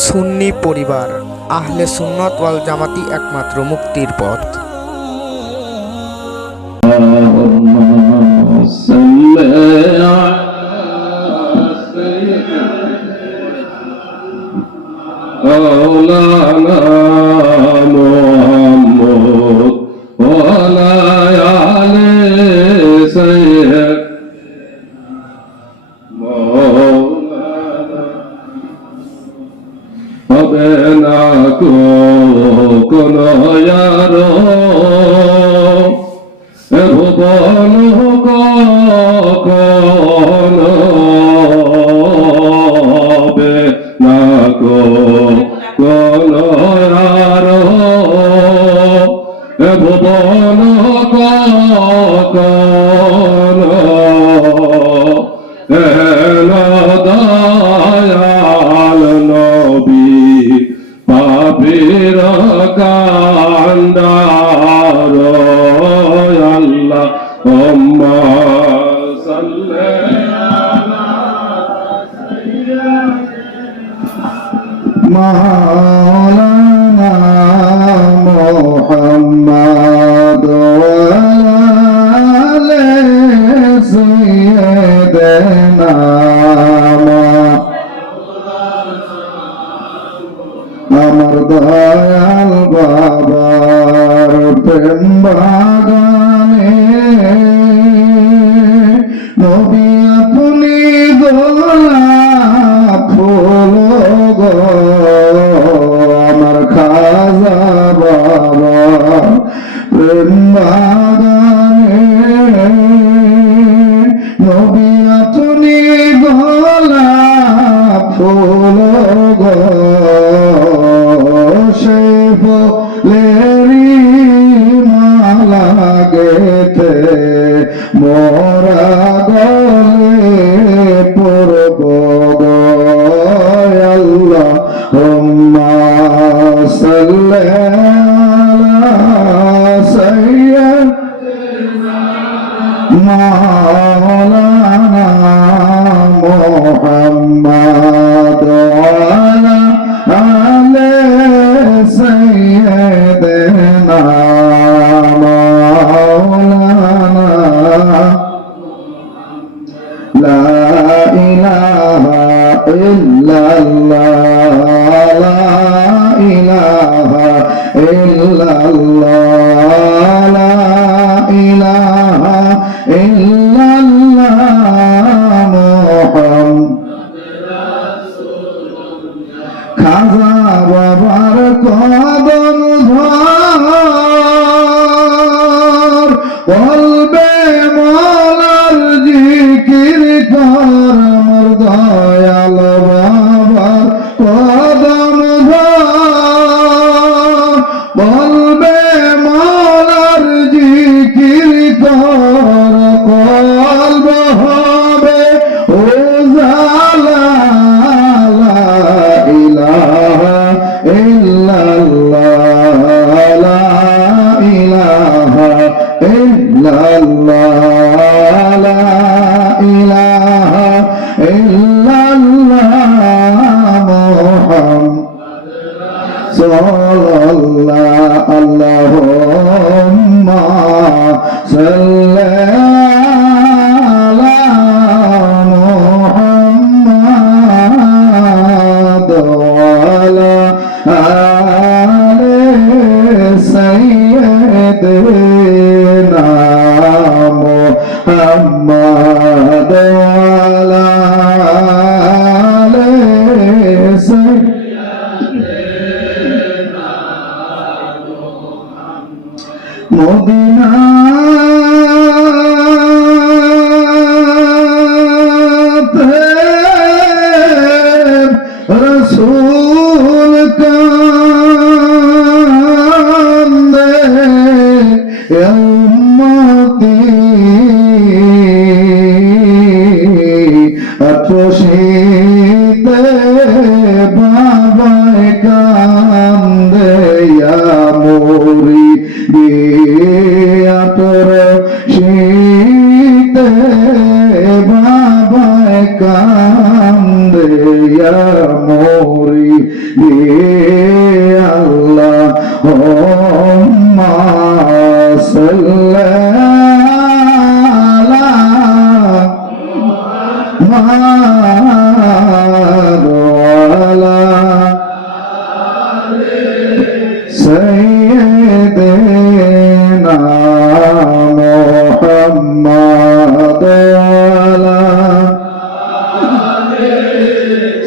সুন্নি পরিবার আহলে সুন্নত ওয়াল জামাতি একমাত্র মুক্তির পথ Oh, la, la. হবে না কোনো اللهم صل على سيدنا مولانا محمد وعلى سيدنا আমার দয়াল বাবার প্রেম oh, oh. مولانا খাজা বাবার কদম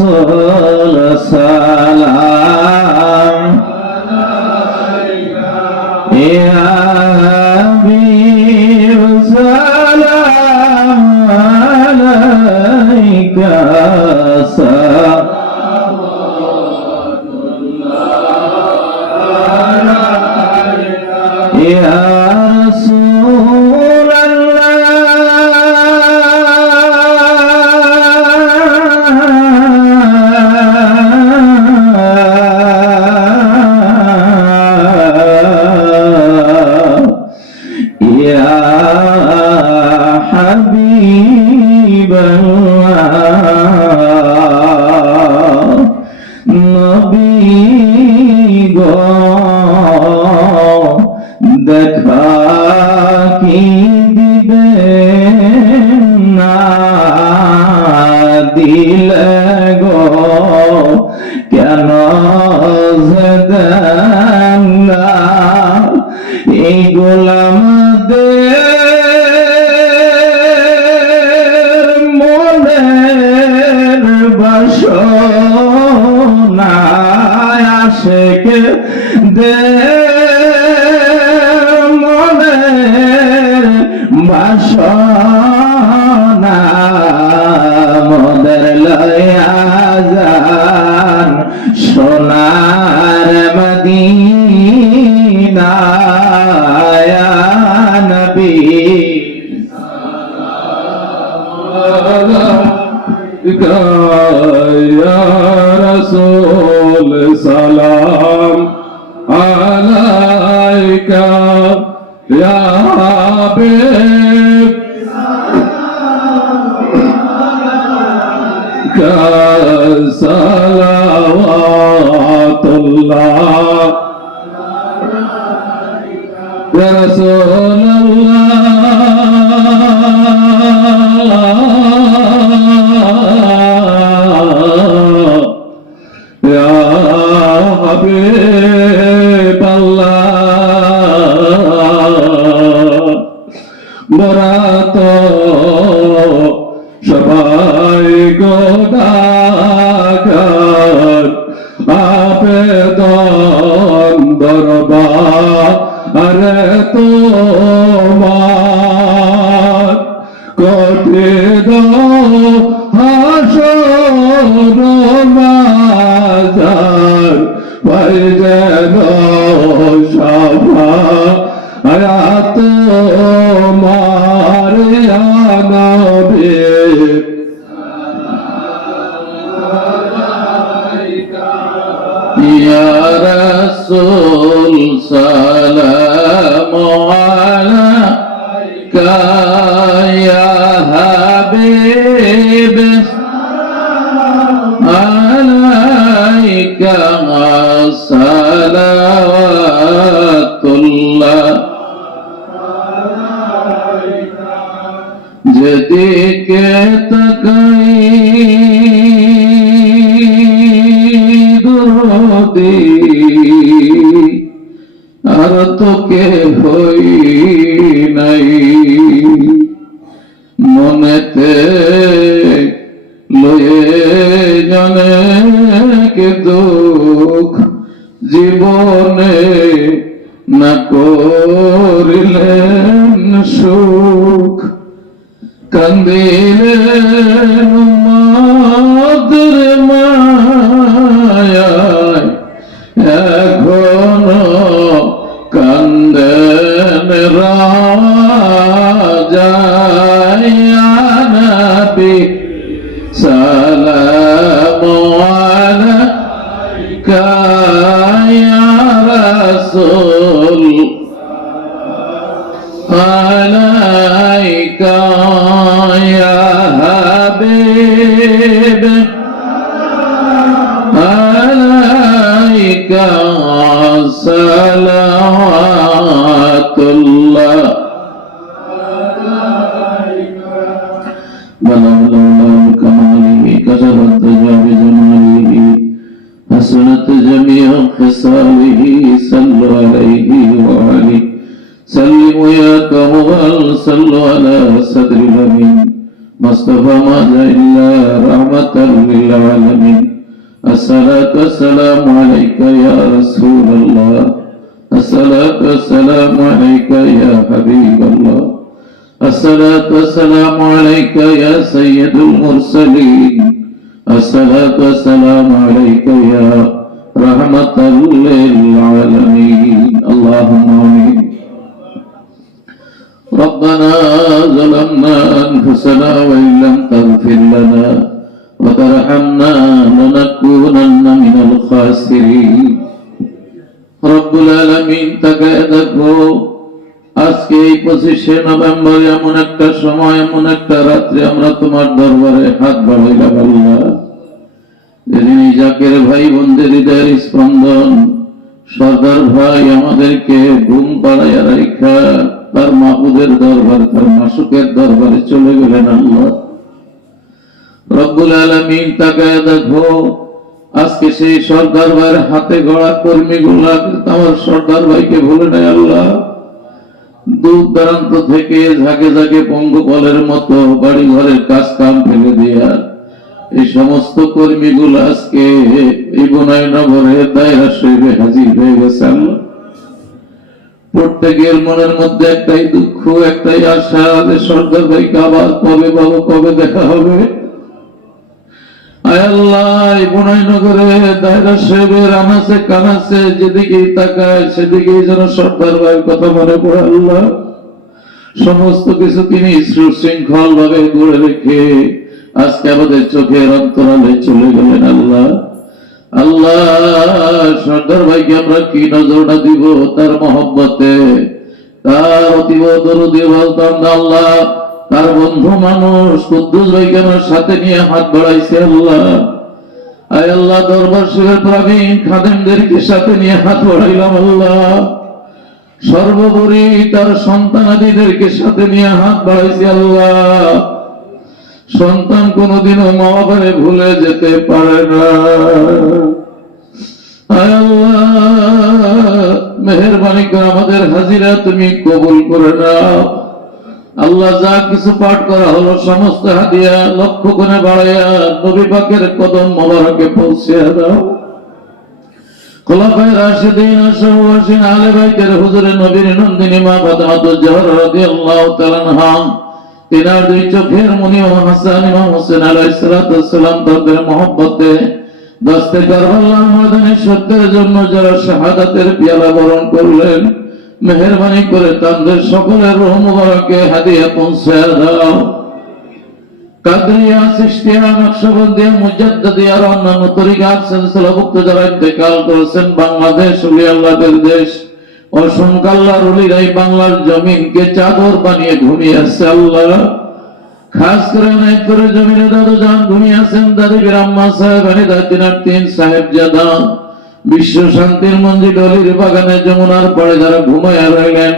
রাসূল আশেক দে মনে বাসনা মদের লয়া يا حبيب صلوات الله يا رسول সবাই গোদাকার আবেদন দরবা আরে তোমার কঠিন হাসর passou তোকে হই নাই। মনেতে লয়ে জানে কে দুঃখ জীবনে না করিলেন সুখ। কান্দিলেন আলাইকা ইয়া রাসূল صدر الأمين ما جاء إلا رحمة للعالمين. الصلاة والسلام عليك يا رسول الله. الصلاة والسلام عليك يا حبيب الله. الصلاة والسلام عليك يا سيد المرسلين. الصلاة والسلام عليك يا رحمة للعالمين. اللهم آمين. ربنا ظلمنا أنفسنا وإن لم تغفر لنا وترحمنا لنكونن من الخاسرين রব্বুল আলমিন তাকে দেখো আজকে এই পঁচিশে নভেম্বর এমন একটা সময় এমন একটা রাত্রে আমরা তোমার দরবারে হাত বাড়াইলাম আল্লাহ যেদিন এই জাকের ভাই বোনদের হৃদয়ের স্পন্দন সর্দার ভাই আমাদেরকে ঘুম পাড়াইয়া রাখা তার মাহুদের দরবার, তার মাসুকের দরবারে চলে গেলেন আল্লাহ। রব্বুল আলমিন তাকে দেখো, আজকে সেই সর্দার ভাইয়ের হাতে গড়া কর্মী গুলা আমার সর্দার ভাইকে ভুলে নেয় আল্লাহ। দূর দূরান্ত থেকে ঝাঁকে ঝাঁকে পঙ্গপালের মতো বাড়ি ঘরের কাজ কাম ফেলে দিয়া এই সমস্ত কর্মীগুলো আজকে এই বোনাই নগরে দায়রা শরীরে হাজির হয়ে গেছে আল্লাহ। প্রত্যেকের মনের মধ্যে একটাই দুঃখ, একটাই আশা যে সর্দার ভাইকে আবার কবে পাবো, কবে দেখা হবে? তাকায়, সেদিকেই যেন কথা আল্লাহ। সমস্ত কিছু তিনি সুশৃঙ্খল ভাবে গড়ে রেখে আজকে আমাদের চোখের অন্তরালে চলে গেলেন আল্লাহ। সর্দার ভাইকে আমরা কি নজরটা দিব? তার মহব্বতে। তার অতীব আল্লাহ, তার বন্ধু মানুষ, কুদ্দুস ভাইকে আমার সাথে নিয়ে হাত বাড়াইছে আল্লাহ। সন্তান কোনোদিনও মা ভুলে যেতে পারে না। মেহরবানি করে আমাদের হাজিরা, তুমি কবুল করে নাও। আল্লাহ যা কিছু পাঠ করা হলো, সমস্ত লক্ষ বাড়াইয়া নবী পাকের কদম মোবারকে দাও। খোলাফায়ে রাশিদিন আলে হুজুরে নবীর নন্দিনী মা ফাতেমাতুজ জোহরা রাদিয়াল্লাহু তাআলা তিনার দুই চোখের ও হাসান ইমাম হোসেন আলাইহিস ওয়াসসালাম তাদের মহব্বতে দস্তে কারবালার ময়দানে সত্যের জন্য যারা শাহাদাতের পিয়ালা বরণ করলেন, মেহরবানি করে তাদের সকলের রহ মুবারকে হাদিয়া পৌঁছে দাও। কাদরিয়া অন্যান্য যারা ইন্তেকাল করেছেন বাংলাদেশ দেশ, অসংখ্য আল্লাহর উলিরাই বাংলার জমিনকে চাদর বানিয়ে ঘুমিয়ে আছে আল্লাহ। খাস করে নাই করে জমিনে দাদু যান ঘুমিয়ে আছেন, দাদু বিরাম্মা সাহেব আনি দাদিনার তিন সাহেব জাদা। বিশ্ব শান্তির মঞ্জিল অলির বাগানে যমুনার পরে যারা ঘুমাইয়া রইলেন,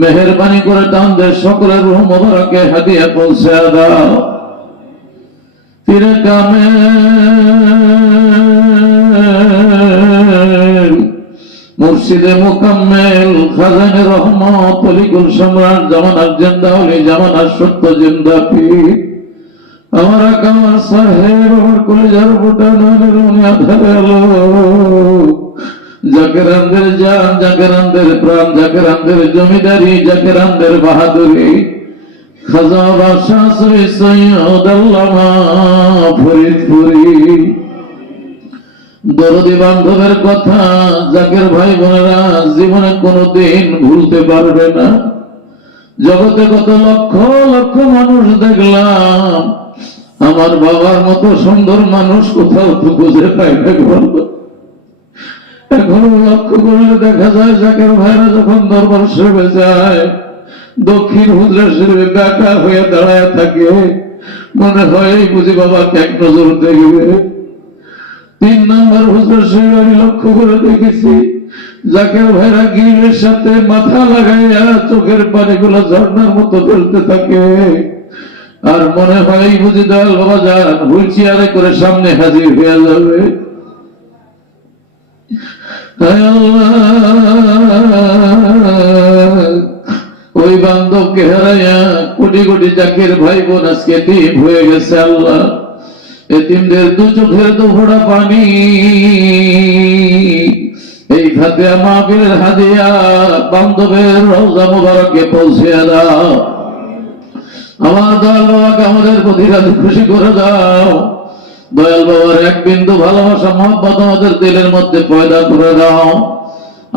মেহরবানি করে তাদের সকলের রুহ মোবারকে হাতিয়া পৌঁছে দাও। ফিরে কামেল মুর্শিদে মোকাম্মেল খাজানে রহমত অলিকুল সম্রাট, জামানার জিন্দা অলি জামানার সত্য জিন্দা পীর। আমার কামার সাহেব, আমার কলেজার বুটা নানের উনি আধারে আলো। জাকেরানদের জান জাকেরানদের প্রাণ জাকেরানদের জমিদারি জাকেরানদের বাহাদুরি। খাজা বাদশাহ সৈয়দ আল্লামা ফরিদপুরি। দরদি বান্ধবের কথা জাকের ভাই বোনেরা জীবনে কোনোদিন ভুলতে পারবে না। জগতে কত লক্ষ লক্ষ মানুষ দেখলাম, আমার বাবার মতো সুন্দর মানুষ কোথাও তো খুঁজে পাই এখন লক্ষ্য করলে দেখা যায় জাকের ভাইরা যখন দরবার শরীফে যায়, দক্ষিণ হুজরা শরীফে বেকা হয়ে দাঁড়ায় থাকে। মনে হয় বুঝি বাবাকে এক নজর দেখবে। তিন নম্বর হুজুর শরীফ আমি লক্ষ্য করে দেখেছি জাকের ভাইরা গিরিলের সাথে মাথা লাগাইয়া চোখের পানিগুলো ঝর্ণার মতো ফেলতে থাকে। আর মনে হয়, বুঝি দয়াল বাবা যান, হুইল চেয়ারে করে সামনে হাজির হয়ে যাবে ওই বান্ধবকে হারাইয়া কোটি কোটি জাকের ভাই বোন আজকে টিপ হয়ে গেছে আল্লাহ। এতিমদের দু চোখের দু ফোঁটা পানি। এই ফাতিয়া মাহফিলের হাদিয়া বান্ধবের রওজা মুবারকে পৌঁছে দাও। আমার দয়াল বাবাকে আমাদের প্রতি খুশি করে দাও। দয়াল বাবার এক বিন্দু ভালোবাসা, মহব্বত আমাদের দিলের মধ্যে পয়দা করে দাও।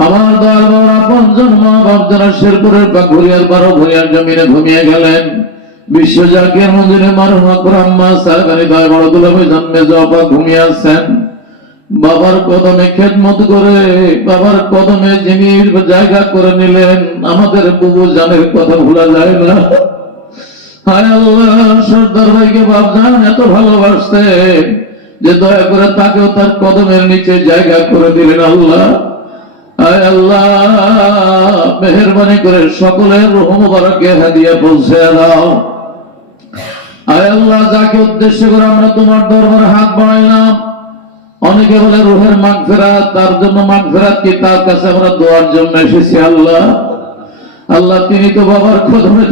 আমার দয়াল বাবার আপন জন্ম বাপ যারা শেরপুরের বা ঘুরিয়ার বারো ঘুরিয়ার জমিনে ঘুমিয়ে গেলেন। বিশ্ব জাকির মারুমা কুরাম্মা সাহেবানি দয় বড় দুলাভে জন্মে জপা ঘুমিয়ে আছেন বাবার কদমে খেদমত করে, বাবার কদমে যিনি জায়গা করে নিলেন। আমাদের বুবু জানের কথা ভোলা যায় না। হায় আল্লাহ, সর্দার ভাইকে বাপজান এত ভালোবাসতে যে দয়া করে তাকেও তার কদমের নিচে জায়গা করে দিলেন আল্লাহ। হায় আল্লাহ, মেহরবানি করে সকলের রহমবারকে হাদিয়া পৌঁছে দাও। আয় আল্লাহ, যাকে উদ্দেশ্য করে আমরা তোমার হাত বাড়াইলাম, অনেকে বলে রুহের তার জন্য কি? তার কাছে আমরা দোয়ার জন্য এসেছি, আল্লাহ। আল্লাহ, তিনি তো বাবার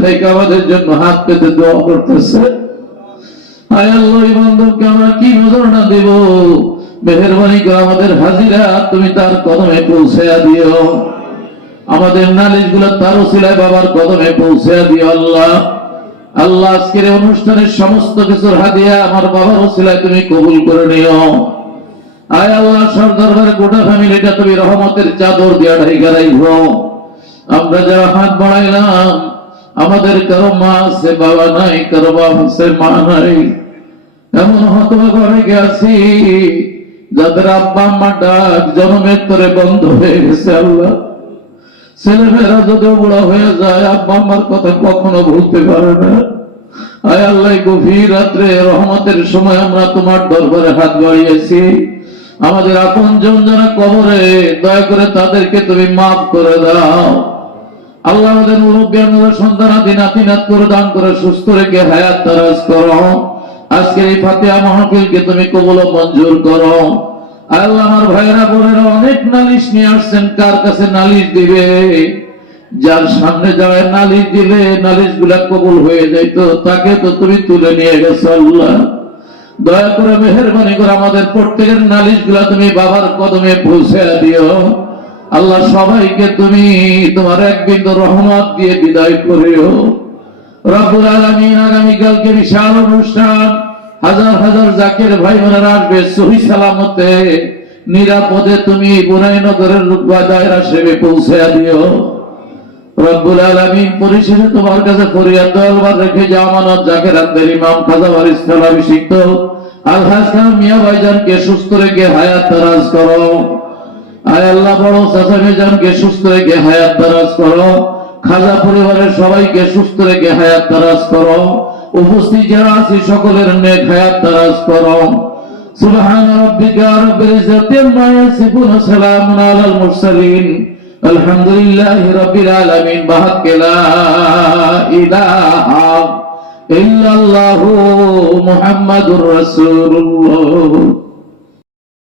থেকে আমাদের জন্য হাত পেতে দোয়া করতেছে। আয় আল্লাহ আমরা কি দেব? মেহরবানি করে আমাদের হাজিরা, তুমি তার কদমে পৌঁছে দিও। আমাদের নালিশগুলো তার ওসিলায় বাবার কদমে পৌঁছে দিও, আল্লাহ। আল্লাহ আজকের অনুষ্ঠানের সমস্ত কিছুর হাদিয়া আমার বাবার ওসিলায় তুমি কবুল করে নিও। আয় আল্লাহ সর গোটা ফ্যামিলিটা তুমি রহমতের চাদর দিয়া ঢাইকা আমরা যারা হাত বাড়াইলাম, আমাদের কারও মা আছে, বাবা নাই, কারও বাবা আছে, মা নাই। এমন অনেকে আছি যাদের আব্বা আম্মা ডাক জন্মের তরে বন্ধ হয়ে গেছে আল্লাহ। ছেলেমেয়েরা যদিও বড় হয়ে যায়, আব্বা আম্মার কথা কখনো ভুলতে পারে না। আয় আল্লাহ গভীর রাত্রে, রহমতের সময় আমরা তোমার দরবারে হাত বাড়িয়েছি। আমাদের আপন জন যারা কবরে, দয়া করে তাদেরকে তুমি মাফ করে দাও। আল্লাহ আমাদের মুরব্বী আমাদের সন্তানাদি নাতিনাত করে দান করে সুস্থ রেখে হায়াত তারাজ করো। আজকে এই ফাতিহা মাহফিলকে তুমি কবুল মঞ্জুর করো। আল্লাহ আমার ভাইয়েরা অনেক নালিশ নিয়ে আসছেন, কার কাছে নালিশ দিবে? যার সামনে নালিশ দিলে নালিশগুলা কবুল হয়ে তাকে তো তুমি তুলে নিয়ে গেছো আল্লাহ। দয়া করে মেহরবানি করে আমাদের প্রত্যেকের নালিশগুলা তুমি বাবার কদমে পৌঁছে দিও। আল্লাহ সবাইকে তুমি তোমার এক বিন্দু রহমত দিয়ে বিদায় করিও। রব্বুল আলামিন আগামীকালকে বিশাল অনুষ্ঠান হাজার হাজার জাকের ভাই বোনেরা আসবে সহি সালামতে। নিরাপদে তুমি বুনাই নগরের দায়রা সেবে পৌঁছে দিও। রব্বুল আলামিন পরিশেষে তোমার কাছে ফরিয়াদ রেখে ইমাম খাজা ওয়ারিস খান অভিষিক্ত আলহাজ খান মিয়া ভাইজানকে সুস্থ রেখে হায়াত তারাজ করো। আয় আল্লাহ বড় চাচা মেজানকে সুস্থ রেখে হায়াত দারাজ করো। খাজা পরিবারের সবাইকে সুস্থ রেখে হায়াত দারাজ করো। উপস্থিত যারা আছে সকলের নেক হায়াত তারাজ করো। সুবহান রাব্বিকা রাব্বিল ইজ্জাতি আম্মা ইয়াসিফুন সালামুন আলাল মুরসালিন। আলহামদুলিল্লাহি রাব্বিল আলামিন। বাহাক্কা ইলাহা ইল্লাল্লাহু মুহাম্মাদুর রাসূলুল্লাহ।